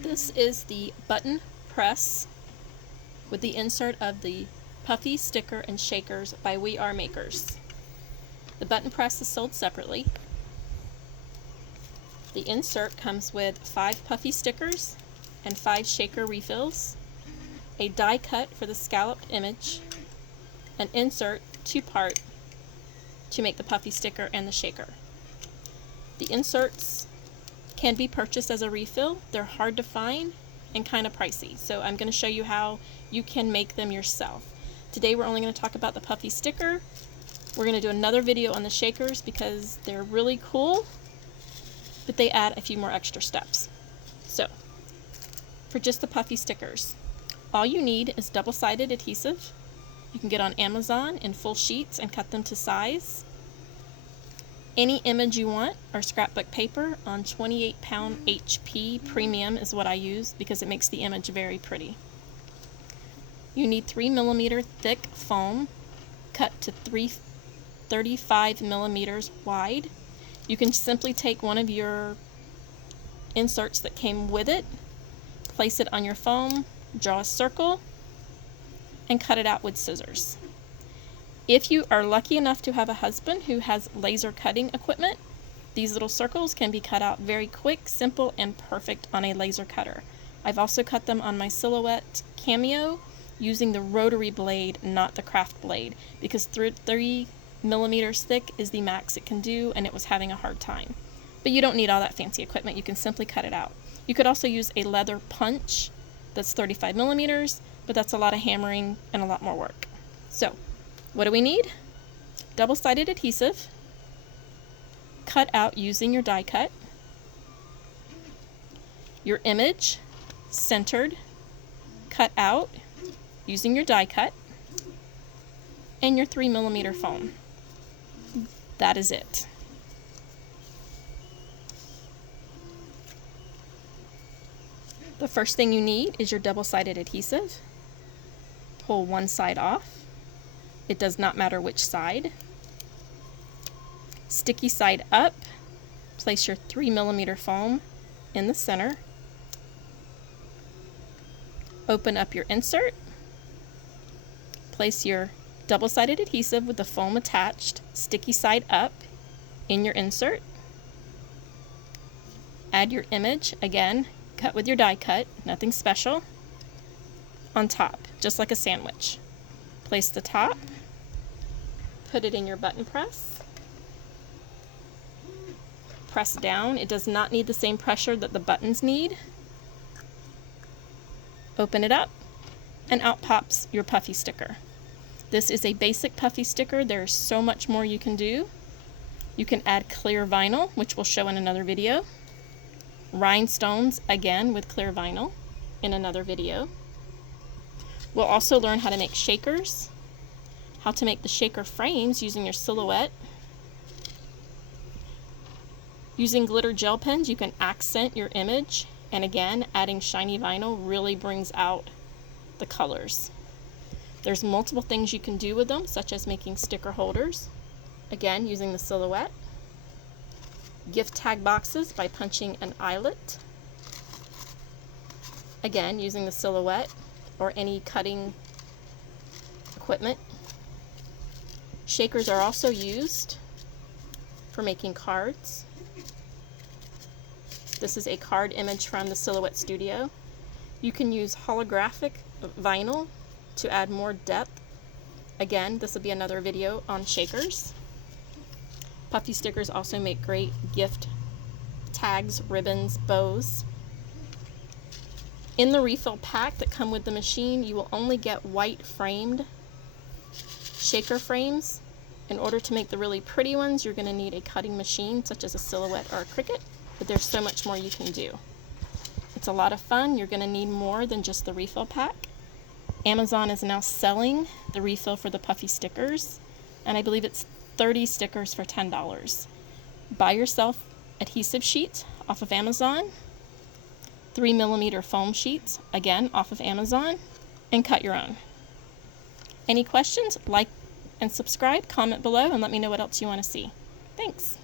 This is the button press with the insert of the Puffy sticker and shakers by We R Makers. The button press is sold separately. The insert comes with 5 Puffy stickers and 5 shaker refills, a die cut for the scalloped image, an insert 2-part to make the Puffy sticker and the shaker. The inserts can be purchased as a refill. They're hard to find and kind of pricey, so I'm going to show you how you can make them yourself. Today we're only going to talk about the Puffy sticker. We're going to do another video on the shakers because they're really cool, but they add a few more extra steps. So, for just the Puffy stickers, all you need is double-sided adhesive. You can get on Amazon in full sheets and cut them to size. Any image you want, or scrapbook paper on 28-pound HP premium is what I use because it makes the image very pretty. You need 3mm thick foam cut to 35 millimeters wide. You can simply take one of your inserts that came with it, place it on your foam, draw a circle, and cut it out with scissors. If you are lucky enough to have a husband who has laser cutting equipment, these little circles can be cut out very quick, simple, and perfect on a laser cutter. I've also cut them on my Silhouette Cameo using the rotary blade, not the craft blade, because 3 millimeters thick is the max it can do, and it was having a hard time. But you don't need all that fancy equipment. You can simply cut it out. You could also use a leather punch that's 35 millimeters, but that's a lot of hammering and a lot more work. So, what do we need? Double-sided adhesive, cut out using your die cut, your image, centered, cut out using your die cut, and your 3mm foam. That is it. The first thing you need is your double-sided adhesive. Pull one side off. It does not matter which side. Sticky side up. Place your 3mm foam in the center. Open up your insert. Place your double-sided adhesive with the foam attached, sticky side up, in your insert. Add your image, again, cut with your die cut, nothing special, on top, just like a sandwich. Place the top, put it in your button press, press down. It does not need the same pressure that the buttons need. Open it up, and out pops your Puffy sticker. This is a basic Puffy sticker. There's so much more you can do. You can add clear vinyl, which we'll show in another video. Rhinestones, again, with clear vinyl, in another video. We'll also learn how to make shakers, how to make the shaker frames using your Silhouette. Using glitter gel pens, you can accent your image, and again, adding shiny vinyl really brings out the colors. There's multiple things you can do with them, such as making sticker holders, again, using the Silhouette. Gift tag boxes by punching an eyelet, again, using the Silhouette or any cutting equipment. Shakers are also used for making cards. This is a card image from the Silhouette Studio. You can use holographic vinyl to add more depth. Again, this will be another video on shakers. Puffy stickers also make great gift tags, ribbons, bows. In the refill pack that come with the machine, you will only get white framed shaker frames. In order to make the really pretty ones, you're going to need a cutting machine such as a Silhouette or a Cricut, but there's so much more you can do. It's a lot of fun. You're going to need more than just the refill pack. Amazon is now selling the refill for the Puffy stickers, and I believe it's 30 stickers for $10. Buy yourself adhesive sheets off of Amazon, 3mm foam sheets, again off of Amazon, and cut your own. Any questions? Like and subscribe, comment below, and let me know what else you want to see. Thanks.